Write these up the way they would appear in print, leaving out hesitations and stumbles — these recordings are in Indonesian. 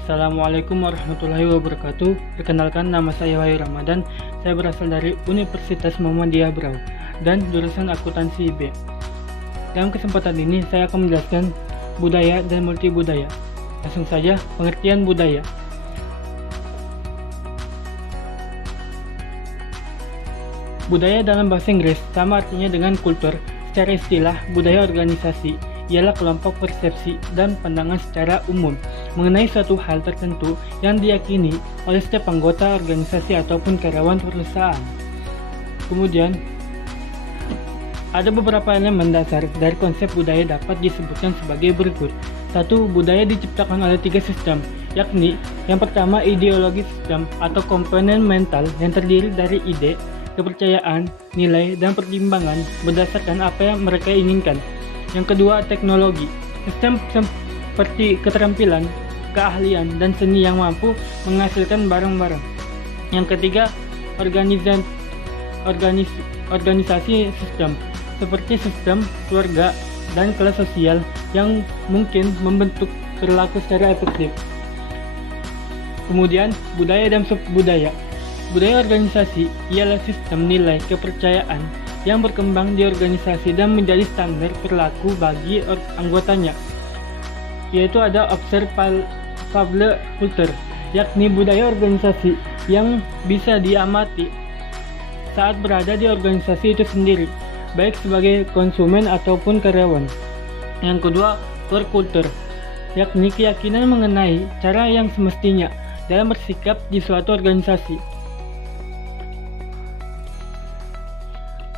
Assalamualaikum warahmatullahi wabarakatuh. Perkenalkan, nama saya Wahyu Ramadan. Saya berasal dari Universitas Muhammadiyah Berau dan jurusan akuntansi B. Dalam kesempatan ini saya akan menjelaskan budaya dan multibudaya. Langsung saja, pengertian budaya. Budaya dalam bahasa Inggris sama artinya dengan kultur. Secara istilah, budaya organisasi ialah kelompok persepsi dan pandangan secara umum mengenai suatu hal tertentu yang diyakini oleh setiap anggota organisasi ataupun karyawan perusahaan. Kemudian, ada beberapa elemen dasar dari konsep budaya dapat disebutkan sebagai berikut. 1. Budaya diciptakan oleh 3 sistem, yakni yang pertama ideologi sistem atau komponen mental yang terdiri dari ide, kepercayaan, nilai, dan pertimbangan berdasarkan apa yang mereka inginkan. Yang kedua, teknologi. Sistem seperti keterampilan, keahlian, dan seni yang mampu menghasilkan barang-barang. Yang ketiga, organisasi sistem, seperti sistem keluarga dan kelas sosial yang mungkin membentuk perilaku secara efektif. Kemudian, budaya dan subbudaya. Budaya organisasi ialah sistem nilai kepercayaan yang berkembang di organisasi dan menjadi standar perilaku bagi anggotanya, yaitu ada observable culture, yakni budaya organisasi yang bisa diamati saat berada di organisasi itu sendiri, baik sebagai konsumen ataupun karyawan. Yang kedua, work culture, yakni keyakinan mengenai cara yang semestinya dalam bersikap di suatu organisasi.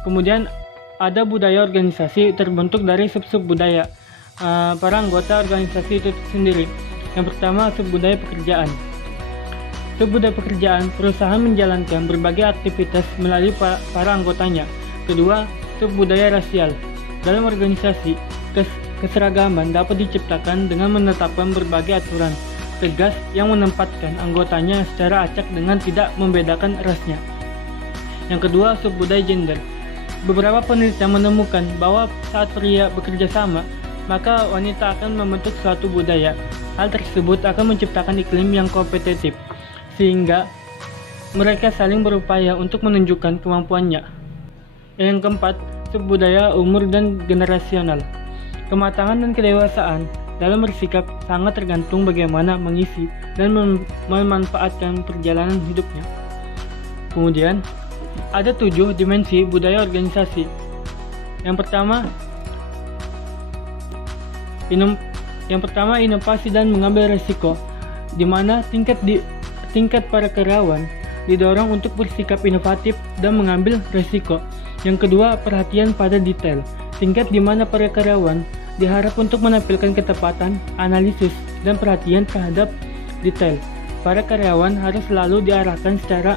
Kemudian ada budaya organisasi terbentuk dari sub-sub budaya para anggota organisasi itu sendiri. Yang pertama, subbudaya pekerjaan. Subbudaya pekerjaan, perusahaan menjalankan berbagai aktivitas melalui para anggotanya. Kedua, subbudaya rasial. Dalam organisasi, keseragaman dapat diciptakan dengan menetapkan berbagai aturan tegas yang menempatkan anggotanya secara acak dengan tidak membedakan rasnya. Yang kedua, subbudaya gender. Beberapa penelitian menemukan bahwa saat pria bekerja sama, maka wanita akan membentuk suatu budaya. Hal tersebut akan menciptakan iklim yang kompetitif, sehingga mereka saling berupaya untuk menunjukkan kemampuannya. Yang keempat, subbudaya umur dan generasional. Kematangan dan kedewasaan dalam bersikap sangat tergantung bagaimana mengisi dan memanfaatkan perjalanan hidupnya. Kemudian, ada 7 dimensi budaya organisasi. Yang pertama, inovasi dan mengambil risiko, di mana tingkat para karyawan didorong untuk bersikap inovatif dan mengambil risiko. Yang kedua, perhatian pada detail, tingkat di mana para karyawan diharap untuk menampilkan ketepatan, analisis, dan perhatian terhadap detail. Para karyawan harus selalu diarahkan secara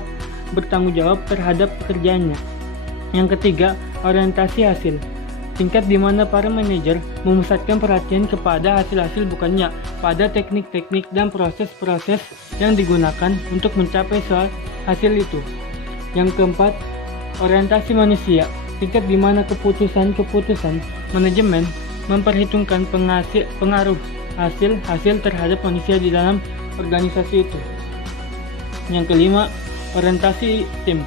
bertanggung jawab terhadap pekerjaannya. Yang ketiga, orientasi hasil, tingkat di mana para manajer memusatkan perhatian kepada hasil-hasil bukannya pada teknik-teknik dan proses-proses yang digunakan untuk mencapai hasil itu. Yang keempat, orientasi manusia, tingkat di mana keputusan-keputusan manajemen memperhitungkan pengaruh hasil terhadap manusia di dalam organisasi itu. Yang kelima, orientasi tim,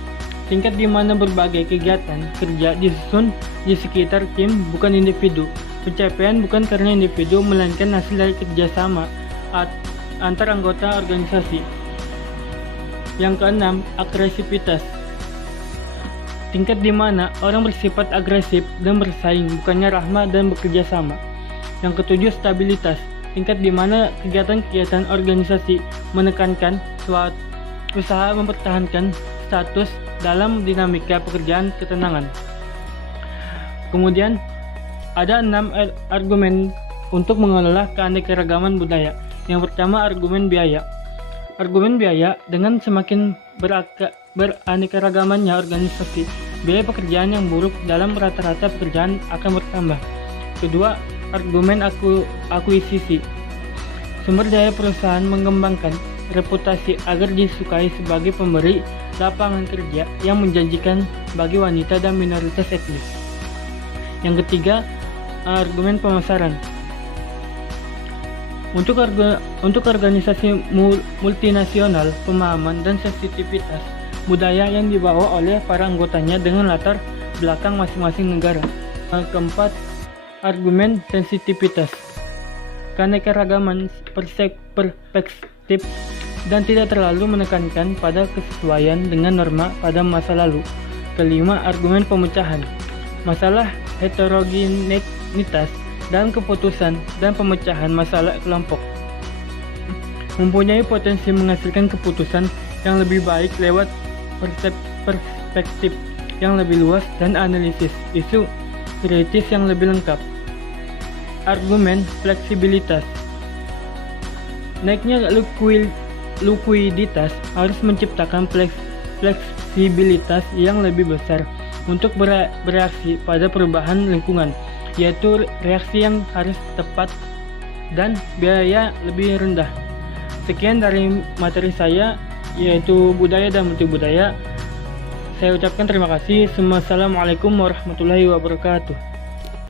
tingkat di mana berbagai kegiatan kerja disusun di sekitar tim bukan individu. Pencapaian bukan karena individu melainkan hasil dari kerjasama antar anggota organisasi. Yang keenam, agresivitas, tingkat di mana orang bersifat agresif dan bersaing bukannya rahmah dan bekerja sama. Yang ketujuh, stabilitas, tingkat di mana kegiatan-kegiatan organisasi menekankan usaha mempertahankan status dalam dinamika pekerjaan ketenangan. Kemudian ada 6 argumen untuk mengelola keanekaragaman budaya. Yang pertama, argumen biaya. Argumen biaya, dengan semakin beranekaragamannya organisasi, biaya pekerjaan yang buruk dalam rata-rata pekerjaan akan bertambah. Kedua, argumen akuisisi. Sumber daya perusahaan mengembangkan reputasi agar disukai sebagai pemberi lapangan kerja yang menjanjikan bagi wanita dan minoritas etnis. Yang ketiga, argumen pemasaran. Untuk organisasi multinasional, pemahaman dan sensitivitas budaya yang dibawa oleh para anggotanya dengan latar belakang masing-masing negara. Keempat, argumen sensitivitas. Keanekaragaman perspektif dan tidak terlalu menekankan pada kesesuaian dengan norma pada masa lalu. Kelima, argumen pemecahan. Masalah heterogenitas dalam keputusan dan pemecahan masalah kelompok mempunyai potensi menghasilkan keputusan yang lebih baik lewat perspektif yang lebih luas dan analisis isu kritis yang lebih lengkap. Argumen fleksibilitas. Naiknya likuiditas harus menciptakan fleksibilitas yang lebih besar untuk bereaksi pada perubahan lingkungan, yaitu reaksi yang harus tepat dan biaya lebih rendah. Sekian dari materi saya, yaitu budaya dan multibudaya. Saya ucapkan terima kasih. Assalamualaikum warahmatullahi wabarakatuh.